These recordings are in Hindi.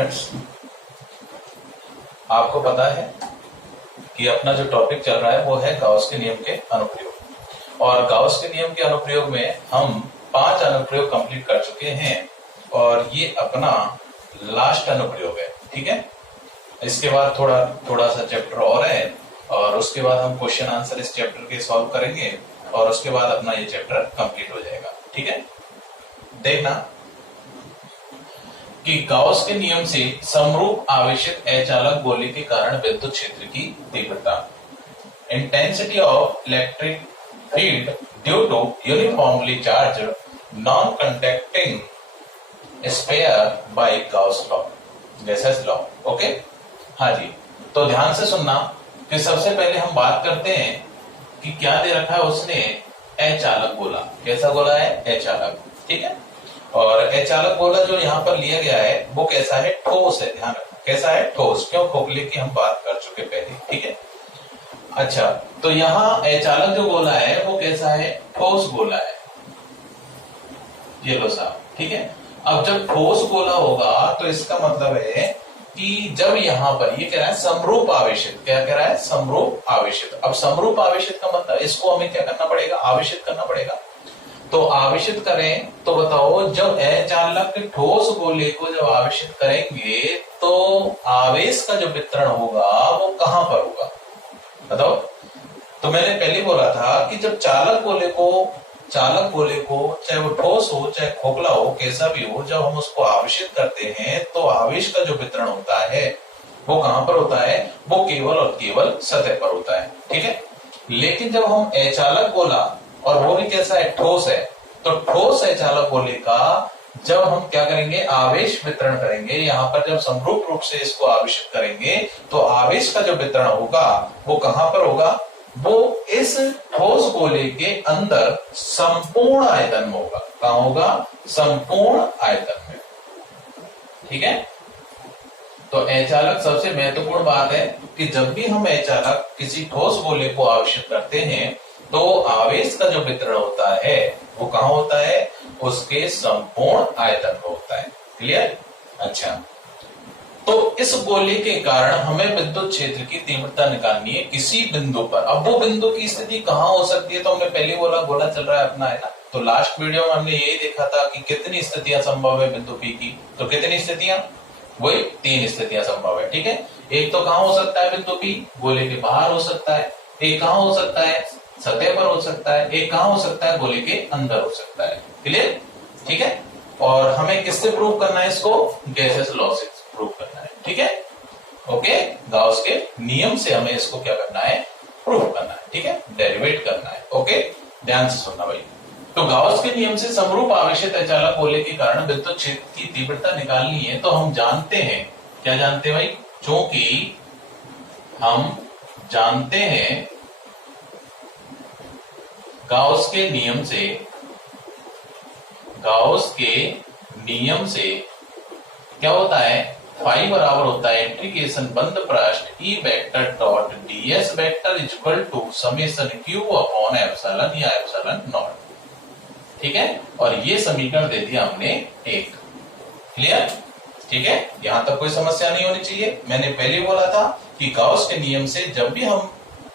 फ्रेंड्स, आपको पता है कि अपना जो टॉपिक चल रहा है वो है गाउस के नियम के अनुप्रयोग। और गाउस के नियम के अनुप्रयोग में हम 5 अनुप्रयोग कंप्लीट कर चुके हैं और ये अपना लास्ट अनुप्रयोग है। ठीक है, इसके बाद थोड़ा सा चैप्टर और है और उसके बाद हम क्वेश्चन आंसर इस चैप्टर के सॉल्व करेंगे और उसके बाद अपना ये चैप्टर कंप्लीट हो जाएगा। ठीक है, देखना कि गाउस के नियम से समरूप आवेशित अचालक गोले के कारण विद्युत क्षेत्र की तीव्रता, intensity of electric field due to uniformly charged non conducting sphere by Gauss law, Gauss's law. Okay, हाँ जी, तो ध्यान से सुनना कि सबसे पहले हम बात करते हैं कि क्या दे रखा है उसने, अचालक गोला। कैसा गोला है? अचालक। ठीक है, और अचालक गोला जो यहाँ पर लिया गया है वो कैसा है? ठोस है। ध्यान रखना, कैसा है? ठोस। क्यों? खोखले की हम बात कर चुके पहले। ठीक है, अच्छा, तो यहाँ अचालक जो गोला है वो कैसा है? ठोस गोला है। ये लो साहब। ठीक है, अब जब ठोस गोला होगा तो इसका मतलब है कि जब यहाँ पर ये कह रहा है समरूप आवेशित, क्या कह रहा है? समरूप आवेशित। अब समरूप आवेशित का मतलब इसको हमें क्या करना पड़ेगा? आवेशित करना पड़ेगा। तो आवेशित करें तो बताओ, जब अचालक ठोस गोले को जब आवेशित करेंगे तो आवेश का जो वितरण होगा वो कहां पर होगा? बताओ। तो मैंने पहले बोला था कि जब चालक गोले को चाहे वो ठोस हो चाहे खोखला हो, कैसा भी हो, जब हम उसको आवेशित करते हैं तो आवेश का जो वितरण होता है वो कहां पर होता है? वो केवल और केवल सतह पर होता है। ठीक है, लेकिन जब हम अचालक गोला, और वो भी कैसा है? ठोस है, तो ठोस अचालक गोले का जब हम क्या करेंगे? आवेश वितरण करेंगे। यहाँ पर जब समरूप रूप से इसको आवेशित करेंगे तो आवेश का जो वितरण होगा वो कहां पर होगा? वो इस ठोस गोले के अंदर संपूर्ण आयतन में होगा। कहां होगा? संपूर्ण आयतन में। ठीक है, तो अचालक सबसे महत्वपूर्ण बात है कि जब भी हम अचालक किसी ठोस गोले को आवेशित करते हैं तो आवेश का जो वितरण होता है वो कहां होता है? उसके संपूर्ण आयतन में होता है। क्लियर? अच्छा, तो इस गोले के कारण हमें विद्युत क्षेत्र की तीव्रता निकालनी है किसी बिंदु पर। अब वो बिंदु की स्थिति कहां हो सकती है? तो हमने पहले बोला गोला चल रहा है अपना, है ना। तो लास्ट वीडियो में हमने यही देखा था कि कितनी स्थितियां संभव है बिंदु पी की। तो कितनी स्थितियां? वही 3 स्थितियां संभव है। ठीक है, एक तो कहां हो सकता है बिंदु पी? गोले के बाहर हो सकता है। एक कहां हो सकता है? सतह पर हो सकता है। एक कहां हो सकता है? गोले के अंदर हो सकता है। क्लियर? ठीक है, और हमें किससे प्रूव करना है इसको? गैसेस लॉ से प्रूव करना है। ठीक है, ओके, गाउस के नियम से हमें इसको क्या करना है? प्रूव करना है। ठीक है, डेरिवेट करना है। ओके, ध्यान से सुनना भाई। तो गाउस के नियम से समरूप आवेशित अचालक गोले के कारण विद्युत क्षेत्र की तीव्रता निकालनी है। तो हम जानते हैं, क्या जानते हैं भाई? क्योंकि हम जानते हैं गाउस के नियम से क्या होता है? फाई बराबर होता है इंटीग्रेशन बंद पृष्ठ E vector dot ds vector equal to summation Q upon epsilon या एप्सिलॉन नॉट। ठीक है, और ये समीकरण दे दिया हमने 1। क्लियर? ठीक है, यहां तक कोई समस्या नहीं होनी चाहिए। मैंने पहले बोला था कि गाउस के नियम से जब भी हम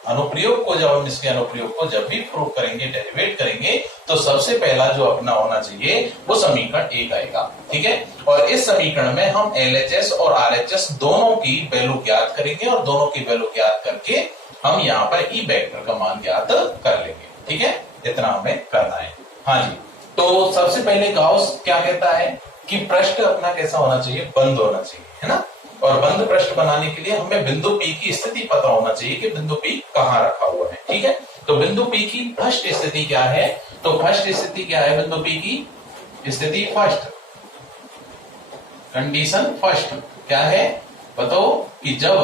इसके अनुप्रयोग को जब भी प्रूव करेंगे, डेरिवेट करेंगे, तो सबसे पहला जो अपना होना चाहिए वो समीकरण 1 आएगा। ठीक है, और इस समीकरण में हम LHS और RHS दोनों की वैल्यू ज्ञात करेंगे और दोनों की वैल्यू ज्ञात करके हम यहाँ पर ई वेक्टर का मान ज्ञात कर लेंगे। ठीक है, इतना हमें करना है। हाँ जी, तो सबसे पहले गाउस क्या कहता है कि पृष्ठ अपना कैसा होना चाहिए? बंद होना चाहिए, है ना। और बंद पृष्ठ बनाने के लिए हमें बिंदु P की स्थिति पता होना चाहिए कि बिंदु P कहां रखा हुआ है। ठीक है, तो बिंदु P की फर्स्ट स्थिति क्या है? तो फर्स्ट स्थिति क्या है? बिंदु P की स्थिति फर्स्ट, कंडीशन फर्स्ट क्या है? बताओ कि जब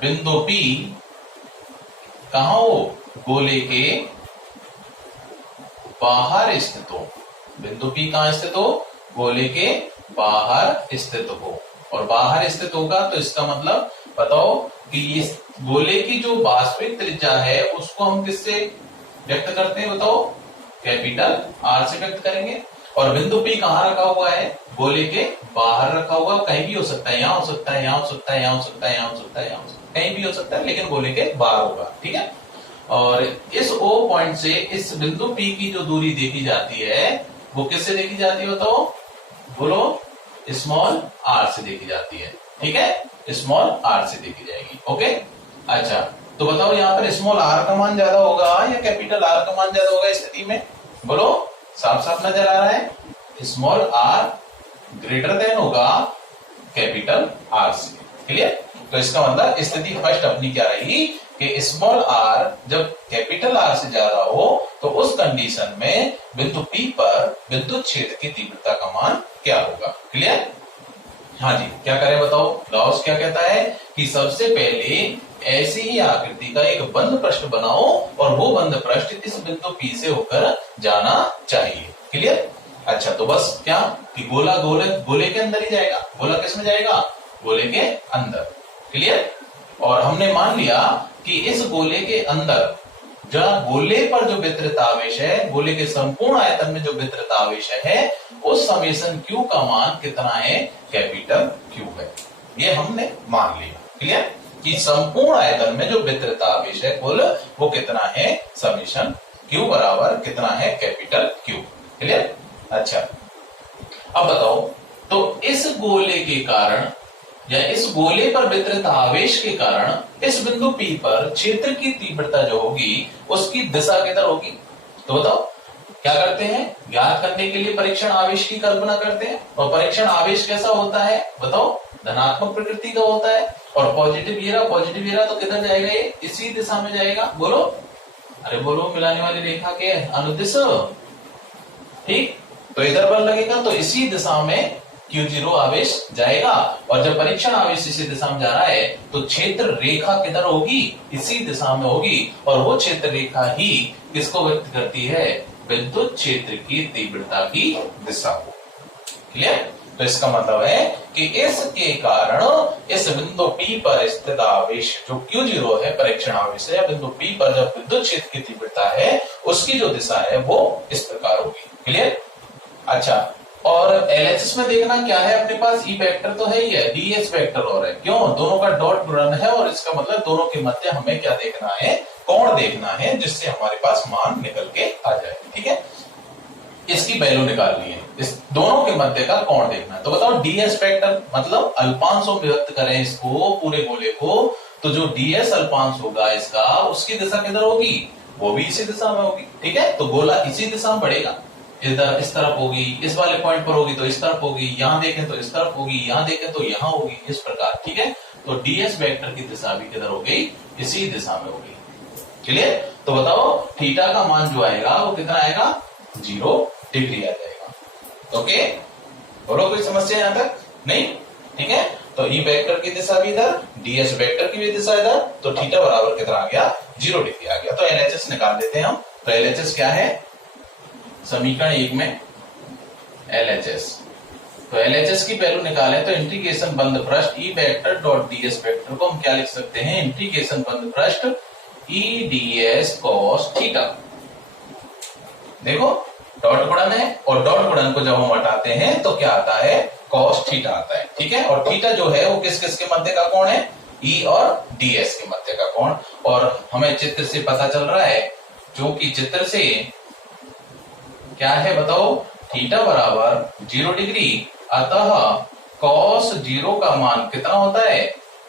बिंदु P कहां हो? गोले के बाहर स्थित हो। बिंदु P कहां स्थित हो? गोले के बाहर स्थित हो। और बाहर स्थित होगा तो इसका मतलब बताओ कि इस गोले की जो वास्तविक त्रिज्या है उसको हम किससे व्यक्त करते हैं? बताओ, कैपिटल R से व्यक्त करेंगे। और बिंदु P कहाँ रखा हुआ है, गोले के बाहर रखा हुआ, कहीं भी हो सकता है, यहाँ हो सकता है, यहाँ हो सकता है, यहाँ हो सकता है, यहाँ हो सकता है, यहाँ हो सकता है, कहीं भी हो सकता है, लेकिन गोले के बाहर होगा, ठीक है। और इस O पॉइंट से इस बिंदु P की जो दूरी देखी जाती है वो किससे देखी जाती है बताओ, बोलो, स्मॉल r से देखी जाती है, ठीक है, स्मॉल r से देखी जाएगी, ओके। अच्छा, तो बताओ यहाँ पर स्मॉल r का मान ज्यादा होगा या कैपिटल R का मान ज्यादा होगा इस स्थिति में, बोलो, साफ साफ नजर आ रहा है, स्मॉल r ग्रेटर देन होगा कैपिटल R से, क्लियर। तो इसका मतलब स्थिति फर्स्ट अपनी क्या रही कि स्मॉल r जब कैपिटल R से ज्यादा हो तो उस कंडीशन में बिंदु P पर विद्युत क्षेत्र की तीव्रता का मान क्या होगा, क्लियर। हाँ जी, क्या करें बताओ, लॉस क्या कहता है कि सबसे पहले ऐसी ही आकृति का एक बंद पृष्ठ बनाओ और वो बंद पृष्ठ इस बिंदु P से होकर जाना चाहिए, क्लियर। अच्छा, तो बस क्या कि गोला गोले के अंदर ही जाएगा, गोला किस में जाएगा, गोले के अंदर, क्लियर। और हमने मान लिया कि इस गोले के अंदर जहां गोले पर जो वितरित आवेश है, गोले के संपूर्ण आयतन में जो वितरित आवेश है, उस समेशन Q का मान कितना है, कैपिटल Q है, ये हमने मान लिया, क्लियर, कि संपूर्ण आयतन में जो वितरित आवेश है कुल वो कितना है, समेशन Q बराबर कितना है, कैपिटल Q, क्लियर। अच्छा, अब बताओ, तो इस गोले के कारण या इस गोले पर वितरित आवेश के कारण इस बिंदु P पर क्षेत्र की तीव्रता जो होगी उसकी दिशा किधर होगी, तो बताओ क्या करते हैं, ज्ञात करने के लिए परीक्षण आवेश की कल्पना करते हैं, और परीक्षण आवेश कैसा होता है बताओ, धनात्मक प्रकृति का होता है, और पॉजिटिव ये तो किधर जाएगा, ये इसी दिशा में जाएगा, बोलो, अरे बोलो, मिलाने वाली रेखा के अनुदिश, ठीक, तो इधर बल लगेगा तो इसी दिशा में Q0 आवेश जाएगा, और जब परीक्षण आवेश इसी दिशा में जा रहा है तो क्षेत्र रेखा किधर होगी, इसी दिशा में होगी, और वो क्षेत्र रेखा ही किसको व्यक्त करती है, विद्युत क्षेत्र की तीव्रता की दिशा को, क्लियर। तो इसका मतलब है कि इसके कारण इस बिंदु P पर स्थित आवेश जो Q0 है, परीक्षण आवेश है, बिंदु P पर जब विद्युत क्षेत्र की तीव्रता है उसकी जो दिशा है वो इस प्रकार होगी, क्लियर। अच्छा, और LHS में देखना क्या है अपने पास, E वेक्टर तो है ही है, DS वेक्टर और है, क्यों, दोनों का डॉट गुणन है, और इसका मतलब दोनों के मध्य हमें क्या देखना है, कोण देखना है, जिससे हमारे पास मान निकल के आ जाए, ठीक है। इसकी वैल्यू निकालनी है, इस दोनों के मध्य का कोण देखना है, तो बताओ DS वेक्टर मतलब अल्पांशों में व्यक्त करें इसको पूरे गोले को, तो जो DS अल्पांश होगा इसका उसकी दिशा किधर होगी, वो भी इसी दिशा में होगी, ठीक है। तो गोला इसी दिशा में बढ़ेगा, इधर इस तरफ होगी, इस वाले पॉइंट पर होगी तो इस तरफ होगी, यहां देखें तो इस तरफ होगी, यहां देखें तो यहां होगी, इस प्रकार, ठीक है। तो DS वेक्टर की दिशा भी किधर हो गई, इसी दिशा में होगी, क्लियर। तो बताओ थीटा का मान जो आएगा वो कितना आएगा, 0 डिग्री आ जाएगा, ओके, बोलो कोई समस्या यहां तक नहीं, ठीक है। तो E वेक्टर की दिशा भी इधर, DS वेक्टर की भी दिशा इधर, तो थीटा बराबर कितना आ गया, 0 डिग्री आ गया। तो LHS निकाल देते हैं हम, तो LHS क्या है, समीकरण 1 में LHS, तो LHS की वैल्यू निकालें तो इंटीग्रेशन बंद पृष्ठ E vector dot DS vector को हम क्या लिख सकते हैं, इंटीग्रेशन बंद पृष्ठ E ds cos थीटा, देखो डॉट गुणन है, और डॉट गुणन को जब हम हटाते हैं तो क्या आता है, cos थीटा आता है, ठीक है। और थीटा जो है वो किस किस के मध्य का कोण है, E और DS के मध्य का कोण, और हमें चित्र से पता चल रहा है, जो कि चित्र से क्या है बताओ, थीटा बराबर 0 डिग्री, अतः cos 0 का मान कितना होता है,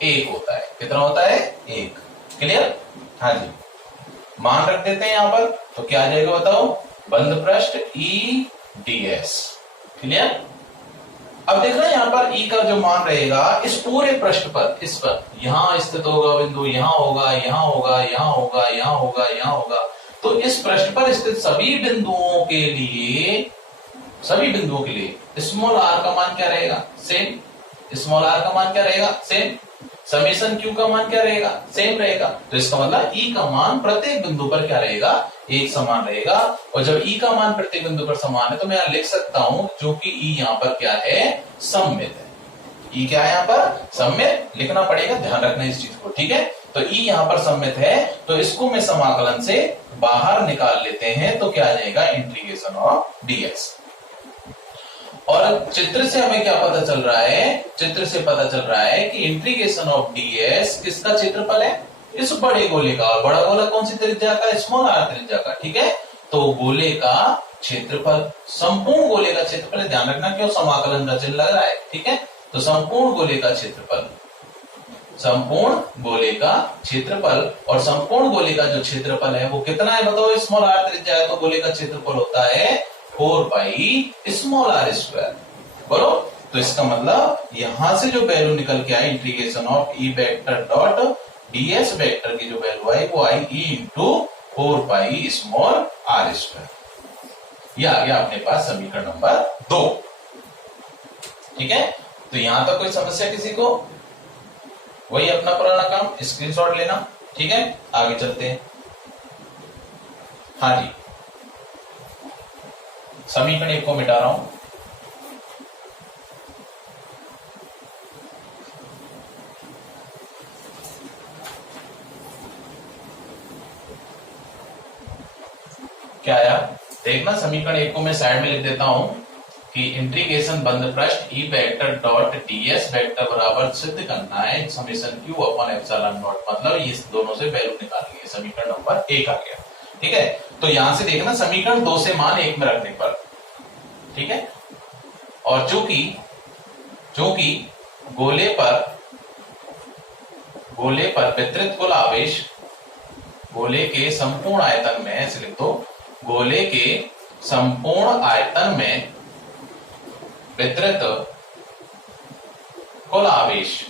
1 होता है, कितना होता है, 1, क्लियर। हाँ जी, मान रख देते हैं यहां पर, तो क्या आ जाएगा बताओ, बंद पृष्ठ E ds, क्लियर। अब देखना यहां पर E का जो मान रहेगा इस पूरे पृष्ठ पर, इस पर यहां स्थित होगा बिंदु, यहां होगा, यहां होगा, यहां होगा, यहां होगा, यहां होगा, तो इस पृष्ठ पर स्थित सभी बिंदुओं के लिए स्मॉल r का मान क्या रहेगा, सेम, स्मॉल r का मान क्या रहेगा, सेम, समेशन Q का मान क्या रहेगा, सेम रहेगा। तो इसका मतलब E का मान प्रत्येक बिंदु पर क्या रहेगा, एक समान रहेगा, और जब E का मान प्रत्येक बिंदु पर समान है तो मैं यहां लिख सकता हूं, क्योंकि E यहां पर क्या है, सममित है, E क्या है यहां पर, सममित, लिखना पड़ेगा, ध्यान रखना इस चीज को, ठीक है। तो E यहां पर सममित है, तो इसको मैं समाकलन से बाहर निकाल लेते हैं, तो क्या आ जाएगा, इंटीग्रेशन ऑफ dx, और चित्र से हमें क्या पता चल रहा है, चित्र से पता चल रहा है कि इंटीग्रेशन ऑफ ds किसका क्षेत्रफल है, इस बड़े गोले का। और बड़ा गोला कौन सी त्रिज्या का, स्मॉल r त्रिज्या का, ठीक है। तो गोले का क्षेत्रफल, संपूर्ण गोले का क्षेत्रफल, ध्यान रखना क्यों समाकलन का चिन्ह लग रहा है, ठीक है। तो संपूर्ण गोले का क्षेत्रफल, संपूर्ण गोले का क्षेत्रफल, और संपूर्ण गोले का जो क्षेत्रफल है वो कितना है बताओ, स्मॉल r त्रिज्या है, तो गोले का क्षेत्रफल होता है 4 पाई स्मॉल r स्क्वायर। बोलो, तो इसका मतलब यहां से जो वैल्यू निकल के आई integration of E vector dot ds vector की जो वैल्यू आई वो आई e into 4 pi small r square. ये आ गया अपने पास समीकरण नंबर 2, ठीक है। तो यहां तक कोई समस्या किसी को, वही अपना पुराना काम, स्क्रीनशॉट लेना, ठीक है। आगे चलते हैं। हाँ जी, समीकरण 1 को मिटा रहा हूं। क्या आया देखना, समीकरण 1 को मैं साइड में लिख देता हूं कि इंटीग्रेशन बंद पृष्ठ E vector dot ds vector बराबर सिद्ध करना है summation q upon epsilon not, मतलब ये दोनों से वैल्यू निकालनी है। समीकरण नंबर 1 आ गया, ठीक है। तो यहां से देखना समीकरण 2 से मान 1 में रखने पर, ठीक है। और चूंकि गोले पर वितरित कुल आवेश गोले के संपूर्ण आयतन में, ऐसे लिख दो, गोले के संपूर्ण आयतन में वितरित कुल आवेश,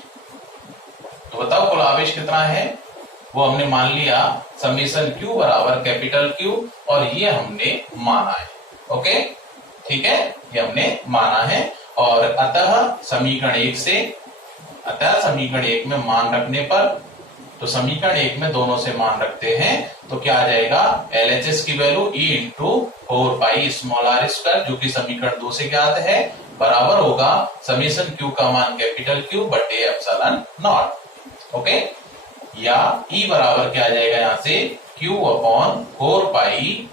तो बताओ कुल आवेश कितना है, वो हमने मान लिया समेशन q बराबर कैपिटल Q, और ये हमने माना है, ओके, ठीक है, ये हमने माना है। और अतः समीकरण 1 में मान रखने पर, तो समीकरण 1 में दोनों से मान रखते हैं, तो क्या आ जाएगा, LHS की value e into 4 pi small r square, जो कि समीकरण 2 से ज्ञात है, बराबर होगा समेशन q का मान कैपिटल Q बटे एप्सिलॉन नॉट, ओके। या e बराबर क्या आ जाएगा, यहां से q अपॉन 4 पाई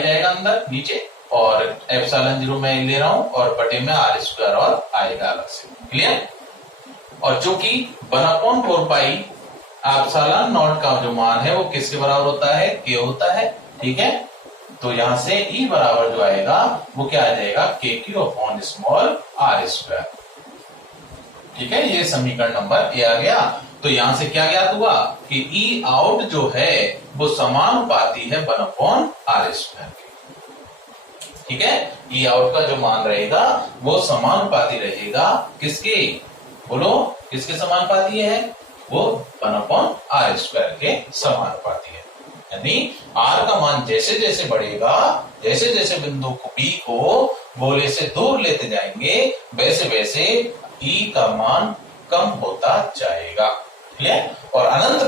जाएगा अंदर नीचे, और एप्सिलॉन 0 मैं ले रहा हूं, और बटे में r स्क्वायर और आएगा अलग से, क्लियर। और चूंकि 1/4 पाई एप्सिलॉन नॉट का जो मान है वो किसके बराबर होता है, k होता है, ठीक है। तो यहां से E बराबर जो आएगा वो क्या आ जाएगा, KQ upon small r square, ठीक है। ये समीकरण नंबर ए आ गया। तो यहां से क्या ज्ञात हुआ कि E आउट जो है वो समानुपाती है 1/r स्क्वायर के, ठीक है। E आउट का जो मान रहेगा वो समानुपाती रहेगा किसके, बोलो किसके समानुपाती है, वो 1/r स्क्वायर के समानुपाती है। यानी r का मान जैसे जैसे बढ़ेगा, जैसे जैसे बिंदु P को गोले से दूर लेते जाएंगे, वैसे वैसे E का मान कम होता जाएगा, क्लियर। और अनंत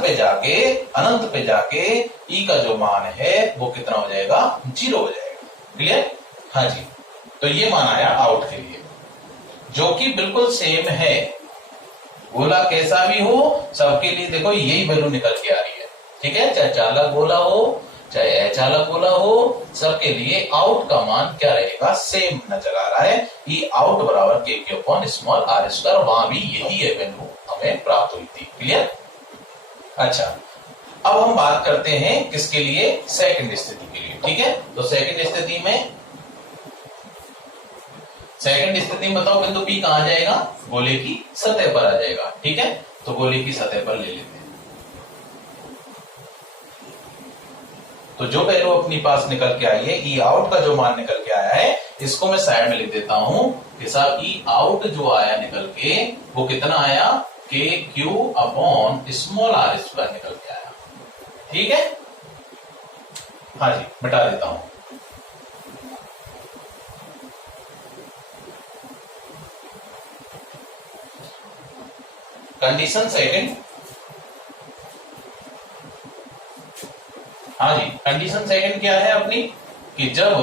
पे जाके E का जो मान है वो कितना हो जाएगा, 0 हो जाएगा, क्लियर। हाँ जी, तो ये मान आया आउट के लिए, जो कि बिल्कुल सेम है, गोला कैसा भी हो सबके लिए देखो यही वैल्यू निकल के आ रही है, ठीक है। चाहे चालक गोला हो चाहे अचालक गोला हो, सबके लिए आउट का मान क्या रहेगा, सेम नजर आ रहा है। ई आउट बराबर KQ upon small r square, वहां भी यही है वैल्यू हमें प्राप्त हुई थी, क्लियर। अच्छा, अब हम बात करते हैं किसके लिए, सेकंड स्थिति के लिए, ठीक है। तो सेकंड स्थिति में बताओ बिंदु P कहां जाएगा, गोले की सतह पर आ जाएगा, ठीक है। तो गोले की सतह पर ले लेते हैं। तो जो वैल्यू अपनी पास निकल के आई है, ई आउट का जो मान निकल के आया है, इसको मैं साइड में लिख देता हूं कि साहब ई आउट जो आया निकल के वो कितना आया, KQ upon small r square निकल के आया, ठीक है। हाँ जी, मिटा देता हूं। कंडीशन सेकंड, हाँ जी, कंडीशन सेकंड क्या है अपनी, कि जब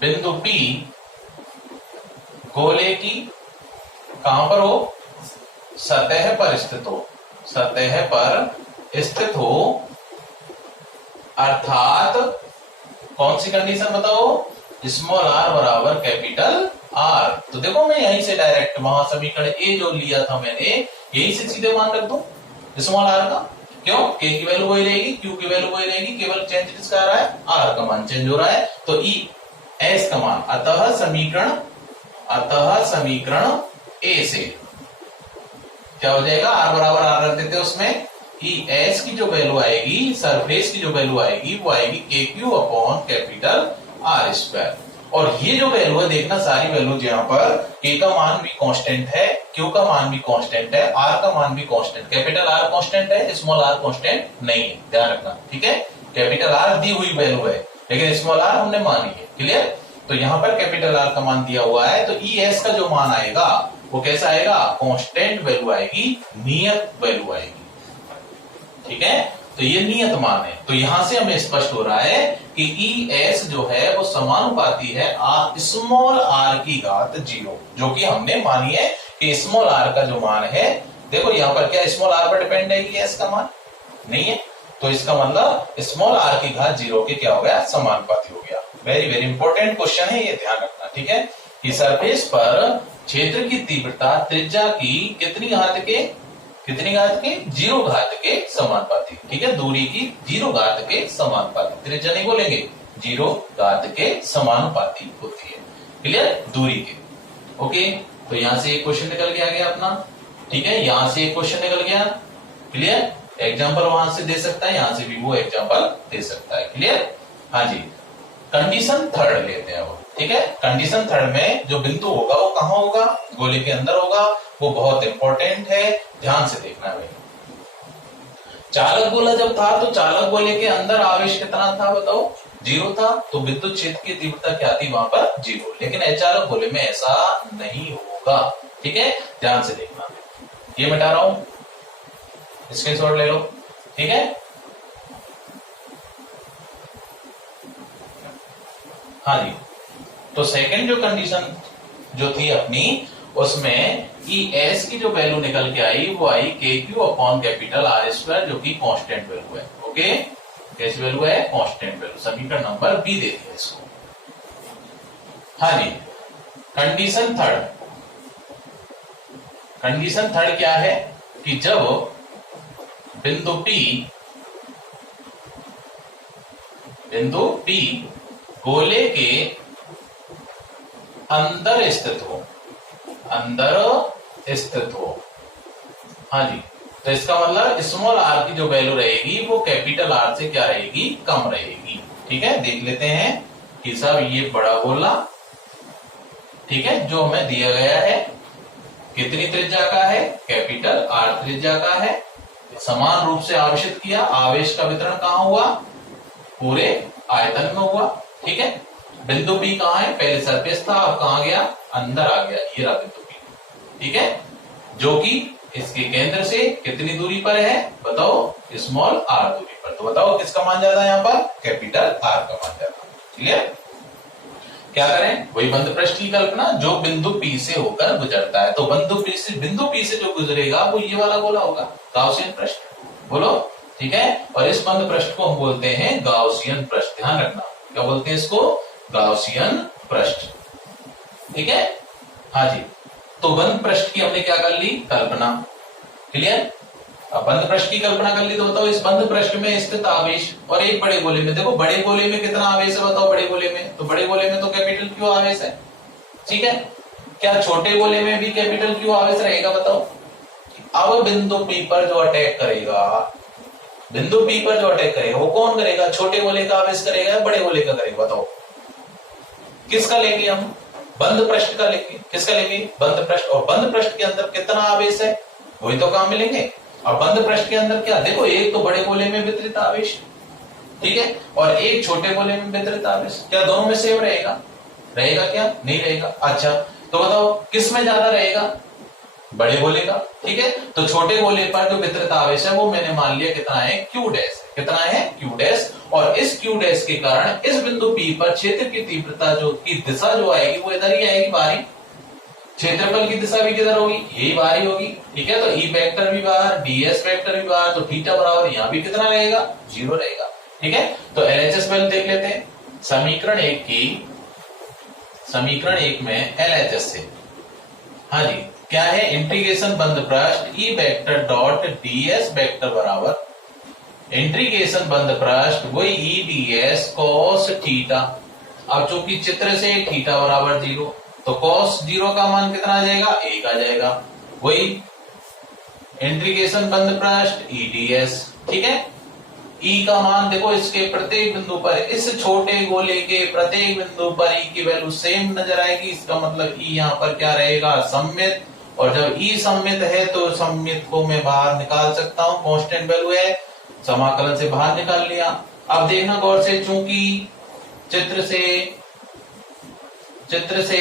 बिंदु P गोले की कहां पर हो, सतह पर स्थित हो, अर्थात कौन सी कंडीशन बताओ, स्मॉल r बराबर कैपिटल आर, तो देखो मैं यहीं से डायरेक्ट वहां समीकरण ए जो लिया था मैंने, यहीं से सीधे मान रख दो स्मॉल आर का। क्यों? के की वैल्यू वही रहेगी, क्यू की वैल्यू वही रहेगी, केवल चेंज किसका आ रहा है? आर का मान चेंज हो रहा है। तो ई एस का मान, अतः समीकरण ए से क्या हो जाएगा? आर बराबर आर रख देते हैं उसमें। ई एस की जो वैल्यू आएगी, सरफेस की जो वैल्यू आएगी, वो आएगी के Q upon capital R square. और ये जो वैल्यू है, देखना सारी वैल्यूज यहाँ पर, के का मान भी कांस्टेंट है, क्यू का मान भी कांस्टेंट है, आर का मान भी कांस्टेंट। कैपिटल आर कांस्टेंट है, स्मॉल आर कांस्टेंट नहीं है, ध्यान रखना, ठीक है। कैपिटल आर दी हुई वैल्यू है, लेकिन स्मॉल आर हमने मानी है, क्लियर। तो यहाँ पर कैपिटल आर का मान दिया हुआ है, तो ई एस का जो मान आएगा वो कैसा आएगा? कांस्टेंट वैल्यू आएगी, नियत वैल्यू आएगी, ठीक है। तो ये नियत मान है। तो यहां से हमें स्पष्ट हो रहा है कि ई एस जो है वो समानुपाती है स्मॉल आर की घात 0, जो कि हमने मानी है कि स्मॉल आर का जो मान है, देखो यहां पर क्या स्मॉल आर पर डिपेंड है कि एस का मान नहीं है, तो इसका मतलब स्मॉल आर की घात 0 के क्या हो गया? समानुपाती हो गया। वेरी वेरी इंपॉर्टेंट क्वेश्चन है, ये ध्यान रखना, ठीक है। कि सरफेस पर क्षेत्र की तीव्रता त्रिज्या की कितनी घात के 0 घात के समानुपाती, ठीक है। दूरी की 0 घात के समानुपाती, त्रिज्या नहीं बोलेंगे, 0 घात के समानुपाती होती है, क्लियर, दूरी के। ओके, तो यहां से एक क्वेश्चन निकल के आ गया अपना, ठीक है। यहां से एक क्वेश्चन निकल गया, क्लियर। एग्जाम्पल वहां से दे सकता है, यहां से भी वो एग्जाम्पल दे सकता है, क्लियर। हाँ जी, कंडीशन थर्ड लेते हैं वो, ठीक है। कंडीशन थर्ड में जो बिंदु होगा वो कहां होगा? गोले के अंदर होगा, वो बहुत इंपॉर्टेंट है, ध्यान से देखना है। चालक गोला जब था तो चालक गोले के अंदर आवेश कितना था बताओ? 0 था, तो विद्युत क्षेत्र की तीव्रता क्या थी वहां पर? 0। लेकिन अचालक गोले में ऐसा नहीं होगा, ठीक है, ध्यान से देखना। ये मिटा रहा हूं, स्क्रीनशॉट ले लो, ठीक है। हाँ जी, तो सेकंड जो कंडीशन जो थी अपनी, उसमें ई एस की जो वैल्यू निकल के आई वो आई के Q upon capital R square, जो कि कांस्टेंट वैल्यू है। ओके, कैसी वैल्यू है? Constant value. समीकरण नंबर बी दे दिया इसको। हाँ जी, कंडीशन थर्ड क्या है? कि जब बिंदु P गोले के अंदर स्थित हो, हाँ जी, तो इसका मतलब स्मॉल आर की जो वैल्यू रहेगी वो कैपिटल आर से क्या रहेगी? कम रहेगी, ठीक है। देख लेते हैं कि साहब ये बड़ा गोला, ठीक है, जो हमें दिया गया है, कितनी त्रिज्या का है? कैपिटल आर त्रिज्या का है। समान रूप से आवेशित किया, आवेश का वितरण कहां हुआ? पूरे आयतन में हुआ, ठीक है। बिंदु P कहां है? पहले सरफेस था, अब कहां गया? अंदर आ गया, ये रहा बिंदु P, ठीक है, जो कि इसके केंद्र से कितनी दूरी पर है बताओ? स्मॉल आर दूरी पर। तो बताओ किसका मान ज्यादा है यहाँ पर? कैपिटल आर का मान ज्यादा, क्लियर। क्या करें? वही बंद पृष्ठ की कल्पना, जो बिंदु P से होकर गुजरता है, तो बिंदु P से जो गुजरेगा वो ये वाला गोला होगा, गाउसियन पृष्ठ, बोलो, ठीक है। और इस बंद पृष्ठ को हम बोलते हैं गाउसियन पृष्ठ, ध्यान रखना, क्या बोलते हैं इसको? गाउसियन पृष्ठ, ठीक है। हाँ जी, तो बंद पृष्ठ की हमने क्या कर ली? कल्पना, क्लियर। अब बंद पृष्ठ की कल्पना कर ली, तो बताओ इस बंद पृष्ठ में स्थित आवेश और एक बड़े गोले में, देखो बड़े गोले में कितना आवेश है बताओ? बड़े गोले में, तो बड़े गोले में तो कैपिटल क्यू आवेश है, ठीक है। क्या छोटे गोले में भी कैपिटल क्यू आवेश रहेगा बताओ? अब बिंदु P पर जो अटैक करेगा, वो कौन करेगा? छोटे गोले का आवेश करेगा या बड़े गोले का करेगा बताओ? किसका लेंगे हम? बंद पृष्ठ का लेंगे। किसका लेंगे? बंद पृष्ठ। और बंद पृष्ठ के अंदर कितना आवेश है वही तो काम मिलेंगे। अब बंद पृष्ठ के अंदर क्या, देखो एक तो बड़े गोले में वितरित आवेश, ठीक है, और एक छोटे गोले में वितरित आवेश, क्या दोनों में सेम रहेगा? क्या? नहीं रहेगा। अच्छा, तो बताओ किस में ज्यादा रहेगा? बड़े गोले का, ठीक है। तो छोटे गोले पर जो वितरित आवेश है वो मैंने मान लिया कितना है? Q dash. कितना है? Q dash. और इस क्यू डैश के कारण इस बिंदु P पर क्षेत्र की तीव्रता जो की दिशा जो आएगी वो इधर ही आएगी, बाहरी। क्षेत्रफल की दिशा भी किधर होगी? यही बाहरी होगी, ठीक है। तो ई वेक्टर भी बाहर, डीएस वेक्टर भी बाहर, तो थीटा बराबर यहाँ भी कितना रहेगा? 0 रहेगा, ठीक है। तो एलएचएस वैल्यू देख लेते हैं। समीकरण 1 की समीकरण 1 में LHS से। हाँ जी, क्या है? इंटीग्रेशन बंद पृष्ठ E vector dot ds vector बराबर इंटीग्रेशन बंद पृष्ठ वही ई ds cos थीटा। अब चूंकि चित्र से थीटा बराबर 0, तो cos 0 का मान कितना आ जाएगा? 1 आ जाएगा। वही इंटीग्रेशन बंद पृष्ठ ई ds, ठीक है। E का मान देखो, इसके प्रत्येक बिंदु पर, इस छोटे गोले के प्रत्येक बिंदु पर E की वैल्यू सेम नजर आएगी। इसका मतलब E यहाँ पर क्या रहेगा? सममित। और जब E सममित है तो सममित को मैं बाहर निकाल सकता हूँ, कांस्टेंट वैल्यू है, समाकलन से बाहर निकाल लिया। अब देखना गौर से, चूंकि चित्र से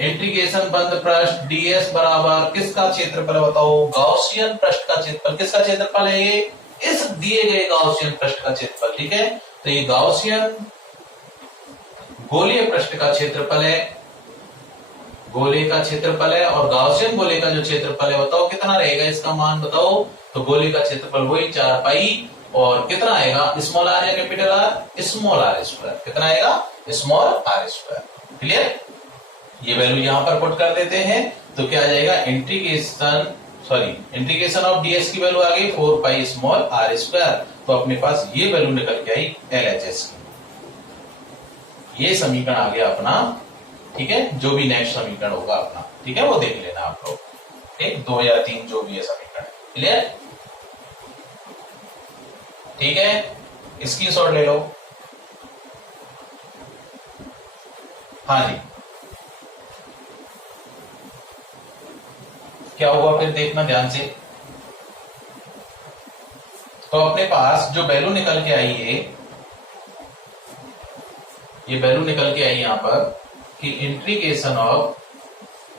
इंटीग्रेशन बंद पृष्ठ ds बराबर किसका क्षेत्रफल बताओ? गॉसियन पृष्ठ का क्षेत्रफल। किसका क्षेत्रफल है ये? इस दिए गए गॉसियन पृष्ठ का क्षेत्रफल, ठीक है। तो ये गॉसियन गोलीय पृष्ठ का क्षेत्रफल है, गोले का क्षेत्रफल है। और गॉसियन गोले का जो क्षेत्रफल है बताओ कितना रहेगा? इसका मान बताओ। तो गोले का क्षेत्रफल वही 4 पाई, और कितना आएगा? स्मॉल आर या capital R? Small R square. कितना आएगा? Small R square. क्लियर? ये वैल्यू यहां पर पुट कर देते हैं, तो क्या आ जाएगा? इंटीग्रेशन ऑफ ds की वैल्यू आ गई 4 पाई स्मॉल आर स्क्वायर। तो अपने पास ये वैल्यू निकल के आई LHS की। ये समीकरण आ गया अपना, ठीक है। जो भी नेक्स्ट समीकरण होगा अपना, ठीक है, वो देख लेना आप लोग, ठीक, 2 या 3 जो भी है समीकरण। क्लियर? ठीक है, स्क्रीनशॉट ले लो। हाँ जी, क्या होगा फिर देखना ध्यान से। तो अपने पास जो वैल्यू निकल के आई है, ये वैल्यू निकल के आई यहां पर कि integration of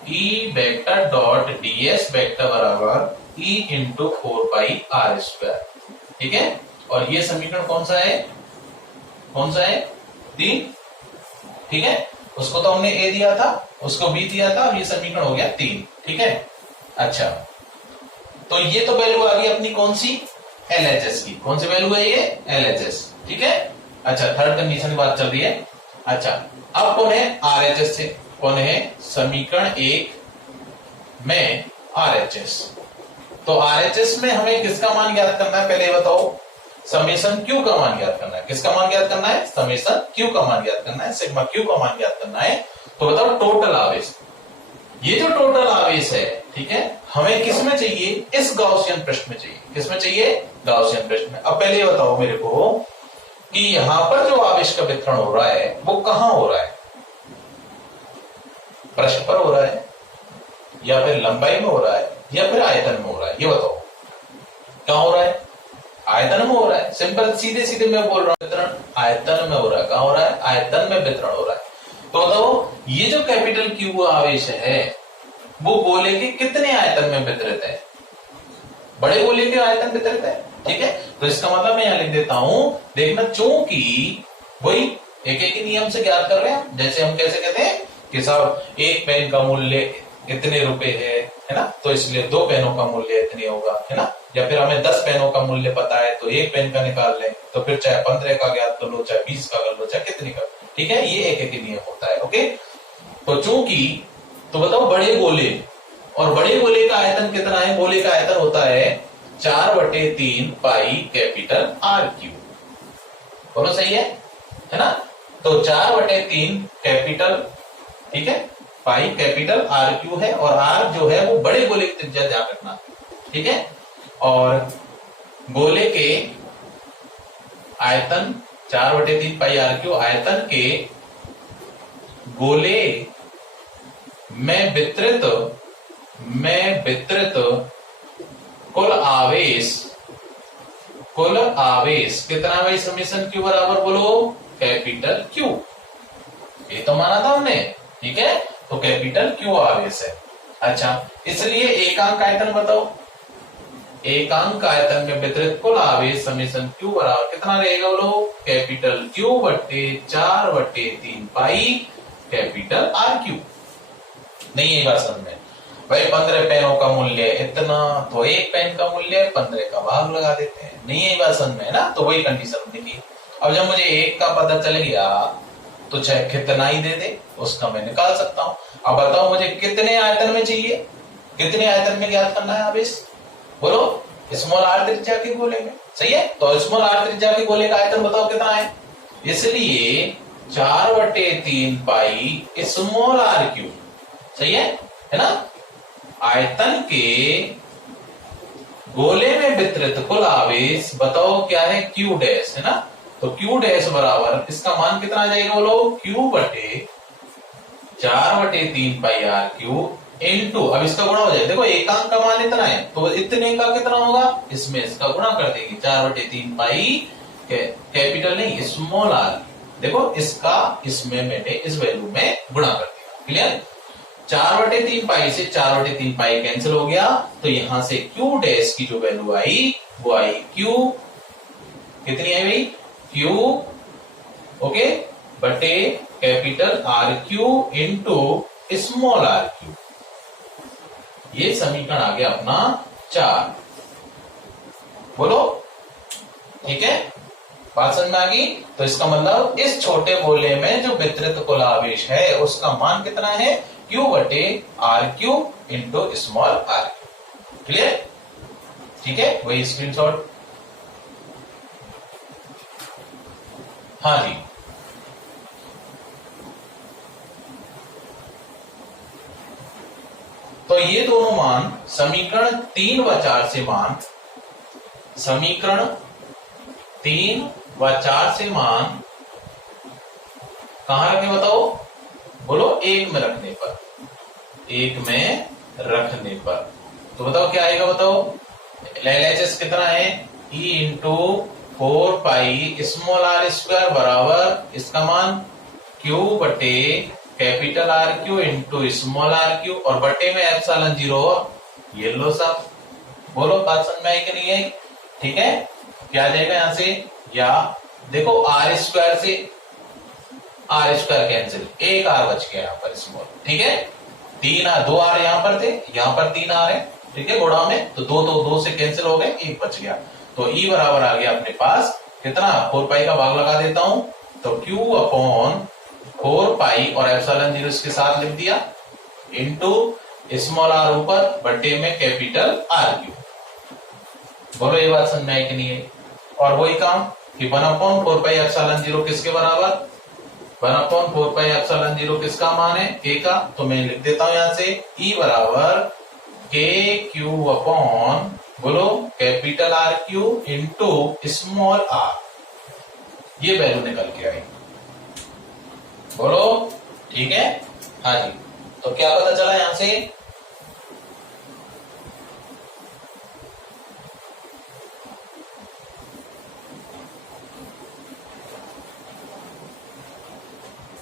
E vector dot ds vector बराबर e into 4 pi R square, ठीक है। और ये समीकरण कौन सा है? 3, ठीक है। उसको तो हमने a दिया था, उसको b दिया था, अब ये समीकरण हो गया 3, ठीक है। अच्छा, तो ये तो वैल्यू आ गई अपनी कौन सी? LHS की। कौन सी वैल्यू है ये? LHS, ठीक है। अच्छा, थर्ड कंडीशन की बात चल रही है। अच्छा, अब कौन है? RHS से। कौन है? समीकरण 1 में RHS। तो RHS में हमें किसका मान ज्ञात करना है? पहले बताओ। समेशन Q का मान ज्ञात करना है। किसका मान ज्ञात करना है? समेशन Q का मान ज्ञात करना है, सिग्मा Q का मान ज्ञात करना है। तो बताओ टोटल आवेश, ये जो टोटल आवेश है, ठीक है, हमें किस में चाहिए? इस गॉसियन पृष्ठ में चाहिए। किस में चाहिए? गॉसियन पृष्ठ में। अब पहले बताओ मेरे को कि यहां पर जो आवेश का वितरण हो रहा है वो कहां हो रहा है? पृष्ठ पर हो रहा है, या फिर लंबाई में हो रहा है, या फिर आयतन में हो रहा है? ये बताओ कहां हो रहा है? आयतन में हो रहा है। सिंपल, सीधे सीधे मैं बोल रहा हूं, वितरण आयतन में हो रहा है। कहां हो रहा है? आयतन में वितरण हो रहा है। तो बताओ, ये जो कैपिटल Q आवेश है वो गोले के कितने आयतन में वितरित है? बड़े गोले के आयतन वितरित है, ठीक है। तो इसका मतलब मैं यहां लिख देता हूं, देखना, चूंकि वही एक एक नियम से ज्ञात कर रहे हैं। जैसे हम कैसे कहते हैं कि साहब एक पेन का मूल्य इतने रुपए है ना, तो इसलिए 2 पेनों का मूल्य इतने होगा, है ना। या फिर हमें 10 पेनों का मूल्य पता है तो एक पेन का निकाल लें, तो फिर चाहे 15 का ज्ञात कर लो, चाहे 20 का कर लो, चाहे कितने का, ठीक है। ये एक एक नियम होता है, ओके। तो चूंकि, तो बताओ बड़े गोले, और बड़े गोले का आयतन कितना है? गोले का आयतन होता है 4/3 पाई कैपिटल RQ। बोलो सही है ना। तो 4/3 कैपिटल, ठीक है, पाई कैपिटल RQ है, और R जो है वो बड़े गोले की त्रिज्या ध्यान रखना, ठीक है। और गोले के आयतन 4/3 पाई RQ, आयतन के गोले में वितरित कुल आवेश कितना भाई? समेशन Q बराबर बोलो कैपिटल Q। ये तो माना था हमने, ठीक है। तो कैपिटल Q आवेश है। अच्छा, इसलिए एकांक आयतन बताओ। एकांक आयतन में वितरित कुल आवेश समेशन Q बराबर कितना रहेगा बोलो? कैपिटल Q बट्टे 4/3 पाई कैपिटल RQ। नहीं है बात समझ में भाई? 15 पेनों का मूल्य इतना, तो एक पेन का मूल्य 15 का भाग लगा देते हैं। नहीं है बात समझ में, है ना। तो वही कंडीशन होती थी। अब जब मुझे 1 का पता चल गया तो चाहे कितना ही दे दे उसका मैं निकाल सकता हूं। अब बताओ मुझे कितने आयतन में चाहिए, कितने आयतन में ज्ञात करना है आवेश, बोलो। स्मॉल आर त्रिज्या के गोले में, सही है। तो स्मॉल आर त्रिज्या के गोले का आयतन बताओ कितना है, इसलिए 4/3 पाई स्मॉल आर क्यूब, सही है ना। आयतन के गोले में वितरित कुल आवेश बताओ क्या है, क्यू डैश, है ना। तो क्यू डैश बराबर इसका मान कितना आ जाएगा, बोलो क्यू बटे 4/3 पाई आर क्यूब इंटू, अब इसका गुणा हो जाए, देखो एकांक का मान इतना है तो इतने का कितना होगा, इसमें इसका गुणा कर देंगे 4/3 पाई कैपिटल नहीं स्मॉल आर, देखो इसका इसमें मैंने इस वैल्यू में गुणा कर दिया, क्लियर। 4/3 पाई से 4/3 पाई कैंसिल हो गया, तो यहां से क्यू डैश की जो वैल्यू आई वो आई क्यू, कितनी आई भाई, क्यू ओके बटे capital R Q into small R Q. ये समीकरण आ गया अपना 4, बोलो ठीक है, बात समझ में आ गई। तो इसका मतलब इस छोटे गोले में जो वितरित कुल आवेश है उसका मान कितना है, क्यू बटे R Q into small R Q, clear, ठीक है। वही स्क्रीनशॉट, हाँ जी। तो ये दोनों मान समीकरण 3 व 4 से मान, समीकरण 3 व 4 से मान कहां रखे बताओ, बोलो 1 में रखने पर, 1 में रखने पर तो बताओ क्या आएगा, बताओ LHS कितना है, E into 4 pi small R square बराबर इसका मान Q बटे capital R Q into small R Q और बटे में एप्सिलॉन 0, ये लो सब, बोलो बात समझ में आई कि नहीं आई, ठीक है। क्या आ जाएगा यहां से, या देखो आर स्क्वायर से आर स्क्वायर कैंसिल, एक आर बच गया यहाँ पर स्मॉल, ठीक है। 2 आर यहाँ पर थे, यहाँ पर 3 आर है, ठीक है गोड़ा में, तो 2 से कैंसिल हो गए, 1 बच गया। तो ई बराबर आ गया अपने पास कितना, 4 पाई का भाग लगा देता हूं, तो Q अपॉन 4 पाई और एप्सिलॉन 0 इसके साथ लिख दिया इंटू स्मॉल आर ऊपर बटे में कैपिटल आर क्यू, बोलो ये बात समझ में आई कि नहीं है। और वही काम कि 1/4 पाई एप्सिलॉन 0 किसके बराबर, 1/4 पाई एप्सिलॉन 0 किसका मान है, के का, तो मैं लिख देता हूं यहां से E बराबर के क्यू अपॉन बोलो capital R Q into small R, ये वैल्यू निकल के आई, बोलो ठीक है, हाँ जी। तो क्या पता चला यहां से,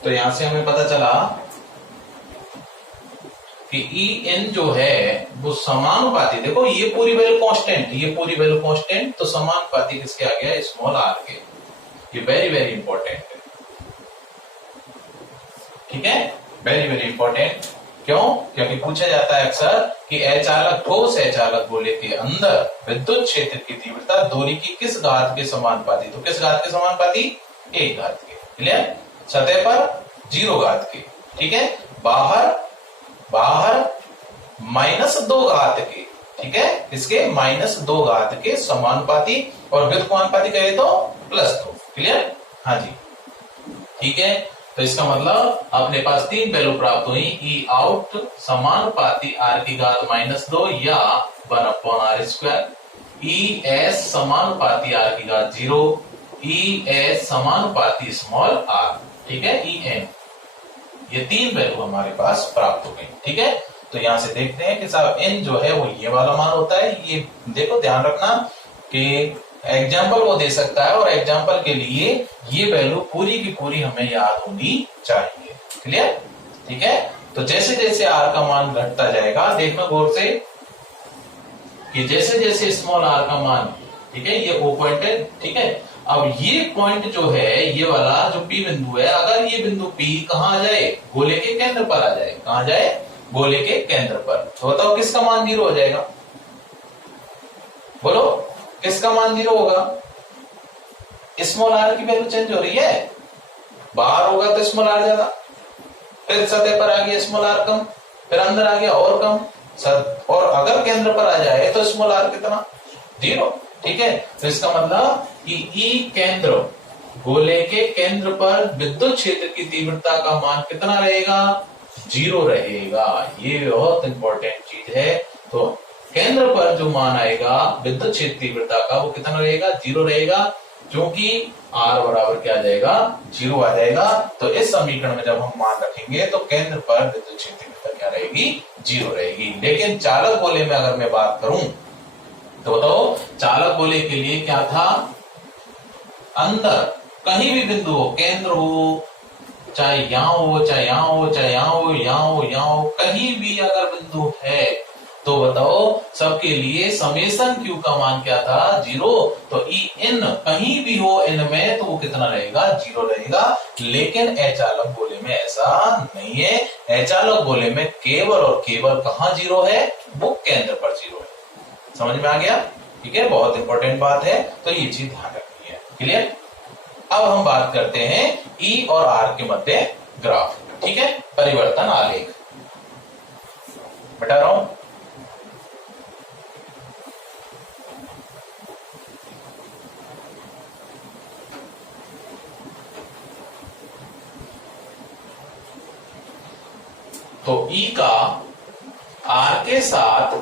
तो यहां से हमें पता चला कि ई एन जो है वो समानुपाती, देखो ये पूरी वैल्यू कांस्टेंट, ये पूरी वैल्यू कांस्टेंट, तो समानुपाती किसके आ गया, स्मॉल आर के, ये वेरी वेरी इंपॉर्टेंट है, ठीक है, वेरी वेरी इंपॉर्टेंट। क्यों, क्योंकि पूछा जाता है अक्सर कि अचालक ठोस अचालक गोले के अंदर विद्युत क्षेत्र की तीव्रता दूरी की किस घात के समानुपाती, तो किस घात के समानुपाती, 1 घात के, क्लियर। सतह पर 0 घात के, ठीक है, बाहर -2 घात के, ठीक है, इसके -2 घात के समानुपाती, और व्युत्क्रमानुपाती कहे तो +2, क्लियर, हाँ जी, ठीक है। तो इसका मतलब अपने पास 3 वैल्यू प्राप्त हुई, ई आउट समानुपाती r की घात -2 या 1/r², ई एस समानुपाती r की घात 0, ई एस समानुपाती स्मॉल r, ठीक है, ई एन, ये 3 वैल्यू हमारे पास प्राप्त हो गई, ठीक है। तो यहां से देखते हैं कि साहब n जो है वो ये वाला मान होता है, ये देखो ध्यान रखना कि एग्जाम्पल वो दे सकता है और एग्जाम्पल के लिए ये वैल्यू पूरी की पूरी हमें याद होनी चाहिए, क्लियर, ठीक है। तो जैसे जैसे r का मान घटता जाएगा, देखना गौर से कि जैसे जैसे स्मॉल r का मान, ठीक है, ये O पॉइंट है, ठीक है। अब ये पॉइंट जो है, ये वाला जो P बिंदु है, अगर ये बिंदु P कहां आ जाए, गोले के केंद्र पर आ जाए, कहां जाए, गोले के केंद्र पर, तो बताओ किसका मान 0 हो जाएगा, बोलो किसका मान 0 होगा, स्मॉल r की वैल्यू चेंज हो रही है, बाहर होगा तो स्मॉल आर ज्यादा, फिर सतह पर आ गया स्मॉल आर कम, फिर अंदर आ गया और कम, और अगर केंद्र पर आ जाए तो स्मॉल आर कितना, 0। ठीक है, तो इसका मतलब कि ई केंद्र, गोले के केंद्र पर विद्युत क्षेत्र की तीव्रता का मान कितना रहेगा, 0 रहेगा। ये बहुत इंपॉर्टेंट चीज है। तो केंद्र पर जो मान आएगा विद्युत क्षेत्र तीव्रता का वो कितना रहेगा, 0 रहेगा, क्योंकि R बराबर क्या आ जाएगा, 0 आ जाएगा। तो इस समीकरण में जब हम मान रखेंगे तो केंद्र पर विद्युत क्षेत्र तीव्रता क्या रहेगी, 0 रहेगी। लेकिन चालक गोले में अगर मैं बात करूं तो बताओ, चालक गोले के लिए क्या था, अंदर कहीं भी बिंदु हो, केंद्र हो, चाहे यहां हो, चाहे यहां हो, चाहे यहां हो, यहां हो, यहां हो, कहीं भी अगर बिंदु है तो बताओ सबके लिए समेशन क्यू का मान क्या था, 0। तो ई इन कहीं भी हो इन में तो वो कितना रहेगा, 0 रहेगा। लेकिन अचालक गोले में ऐसा नहीं है। अचालक गोले में केवल और केवल कहां 0 है, वो केंद्र पर 0 है। समझ में आ गया? ठीक है, बहुत इंपॉर्टेंट बात है, तो ये चीज ध्यान रखनी है। क्लियर? अब हम बात करते हैं ई और आर के मध्य ग्राफ। ठीक है, परिवर्तन आलेख बता रहा हूं। तो ई का आर के साथ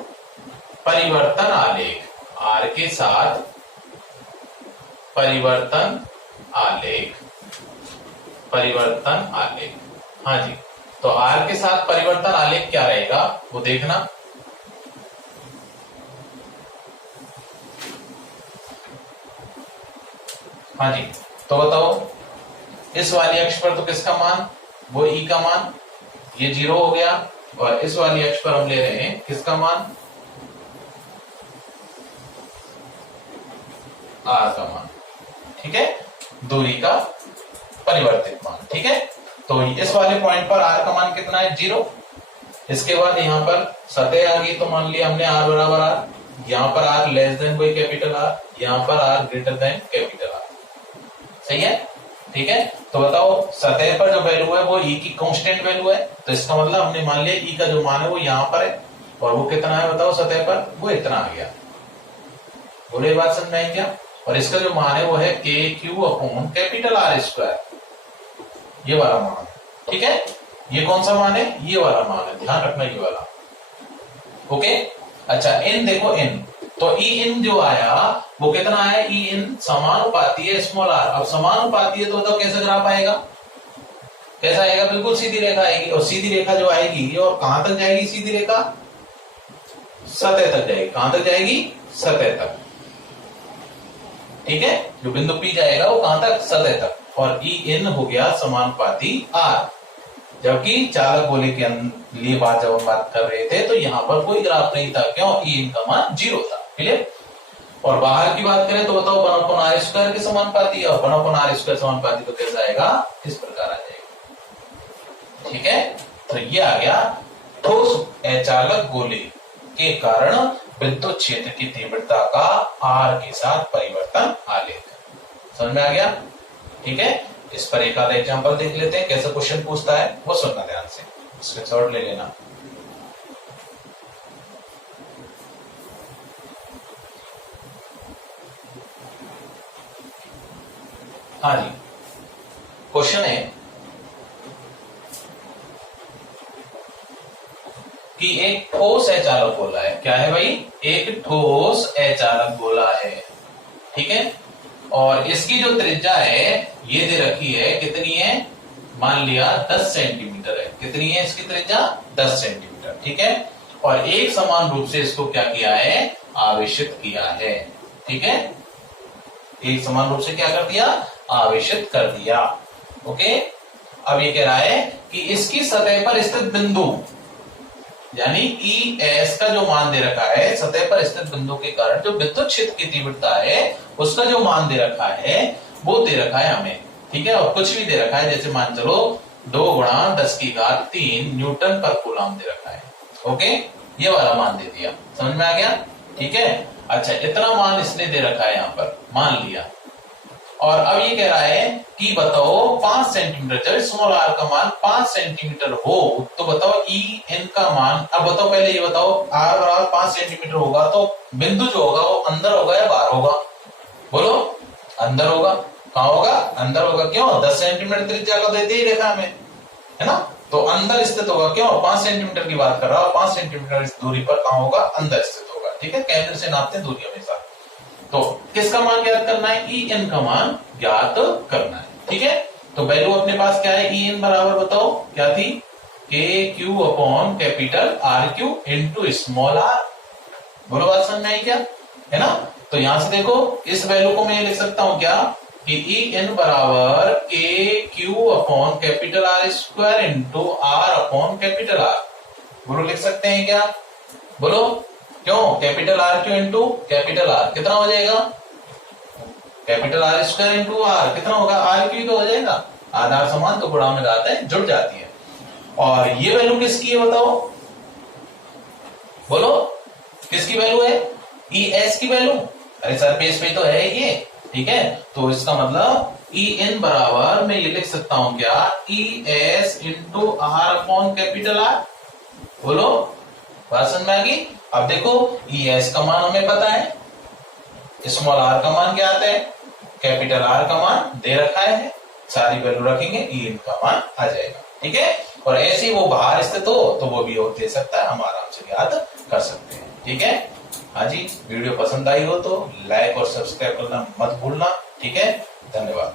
परिवर्तन आलेख, आर के साथ परिवर्तन आलेख, परिवर्तन आलेख, हाँ जी। तो आर के साथ परिवर्तन आलेख क्या रहेगा वो देखना। हाँ जी, तो बताओ इस वाली अक्ष पर तो किसका मान, वो ई का मान, ये 0 हो गया। और इस वाली अक्ष पर हम ले रहे हैं किसका मान, आर का मान। ठीक है, दूरी का परिवर्तित मान। ठीक है, तो इस वाले पॉइंट पर आर का मान कितना है, 0। इसके बाद यहां पर सतह आ गई, तो मान लिया हमने आर बराबर आर, यहां पर आर लेस देन कोई कैपिटल आर, यहां पर R greater than capital R. सही है? ठीक है, तो बताओ सतह पर जो वैल्यू है वो ई की कांस्टेंट वैल्यू है, तो इसका मतलब हमने मान लिया ई का जो मान है वो यहां पर है, और वो कितना है बताओ सतह पर, वो इतना आ गया। बोलो ये बात समझ में आई क्या? और इसका जो मान है वो है के Q upon capital R square, ये वाला मान। ठीक है, ये कौन सा मान है, ये वाला मान है, ध्यान रखना ये वाला। ओके, अच्छा इन देखो, इन तो ई इन जो आया वो कितना है, ई इन समानुपाती है स्मॉल आर। अब समानुपाती है तो बताओ कैसे ग्राफ आएगा, कैसा आएगा, बिल्कुल सीधी रेखा आएगी। और सीधी रेखा जो आएगी और कहां तक जाएगी सीधी रेखा, सतह तक जाएगी। कहां तक जाएगी, सतह तक। ठीक है, जो बिंदु पी जाएगा वो कहां तक, सतह तक। और ई इन हो गया समानुपाती आर। जबकि चालक गोले के लिए बात जब हम बात कर रहे थे तो यहां पर कोई ग्राफ नहीं था, क्यों, ई इन का मान 0 था। क्लियर? और बाहर की बात करें तो बताओ 1/r² के समानुपाती, और 1/r² समानुपाती तो कैसा आएगा, इस प्रकार आ जाएगा। ठीक है, तो ये आ गया ठोस अचालक गोले के कारण विद्युत क्षेत्र की तीव्रता का आर के साथ परिवर्तन आलेख। समझ में आ गया? ठीक है, इस पर एक आधा एग्जांपल देख लेते हैं, कैसे क्वेश्चन पूछता है वो सुनना ध्यान से, स्क्रीनशॉट ले लेना। हाँ जी, क्वेश्चन है कि एक ठोस अचालक गोला है। क्या है भाई, एक ठोस अचालक गोला है। ठीक है, और इसकी जो त्रिज्या है ये दे रखी है, कितनी है, मान लिया 10 सेंटीमीटर है। कितनी है इसकी त्रिज्या, 10 सेंटीमीटर। ठीक है, और एक समान रूप से इसको क्या किया है, आवेशित किया है। ठीक है, एक समान रूप से क्या कर दिया, आवेशित कर दिया। ओके, अब ये कह रहा है कि इसकी सतह पर स्थित बिंदु, यानी ई एस का जो मान दे रखा है, सतह पर स्थित बिंदु के कारण जो विद्युत क्षेत्र की तीव्रता है उसका जो मान दे रखा है वो दे रखा है हमें। ठीक है, और कुछ भी दे रखा है, जैसे मान चलो 2 × 10³ न्यूटन पर कूलम दे रखा है। ओके, ये वाला मान दे दिया। समझ में आ गया? ठीक है, अच्छा इतना मान इसने दे रखा है, यहां पर मान लिया। और अब ये कह रहा है कि बताओ 5 सेंटीमीटर, जब स्मॉल आर का मान 5 सेंटीमीटर हो तो बताओ ई एन का मान। अब बताओ पहले ये बताओ, आर बराबर 5 सेंटीमीटर होगा तो बिंदु जो होगा वो अंदर होगा या बाहर होगा? बोलो, अंदर होगा। कहाँ होगा? अंदर होगा। क्यों? 10 सेंटीमीटर त्रिज्या का दे दी रेखा में, है ना? तो अंदर स्थित होगा। क्यों? 5 सेंटीमीटर की बात कर रहा हूं, 5 सेंटीमीटर इस दूरी पर कहाँ होगा? अंदर स्थित होगा। ठीक है, केंद्र से नापते हैं दूरी हमेशा। तो किसका मान ज्ञात करना है? ई एन का मान ज्ञात करना है। ठीक है, तो वैल्यू अपने पास क्या है? ई एन बराबर बताओ क्या थी? K Q upon capital R Q into small R. बोलो, बात समझ में आई क्या? है ना? तो यहां से देखो, इस वैल्यू को मैं लिख सकता हूं क्या कि ई एन बराबर K Q upon capital R square into R upon capital R. बोलो, लिख सकते हैं क्या? बोलो, क्यों? Capital R Q into capital R कितना हो जाएगा? Capital R square into R कितना होगा? आर क्यू तो हो जाएगा। आधार समान तो गुणा में जाते हैं, जुड़ जाती है। और ये वैल्यू किसकी है बताओ? बोलो, किसकी वैल्यू है? ई एस की वैल्यू। अरे सरफेस पे तो है ये। ठीक है, तो इसका मतलब ई एन बराबर मैं ये लिख सकता हूं क्या? E S into R upon capital R. बोलो, बात समझ में आ गई? अब देखो, ई एस का मान हमें पता है, स्मॉल आर का मान क्या आता है, कैपिटल आर का मान दे रखा है, सारी वैल्यू रखेंगे, ई एन का मान आ जाएगा। ठीक है, और ऐसे ही वो बाहर स्थित हो तो वो भी दे सकता है, हम आराम से याद कर सकते हैं। ठीक है, हाँ जी, वीडियो पसंद आई हो तो लाइक और सब्सक्राइब करना मत भूलना। ठीक है, धन्यवाद।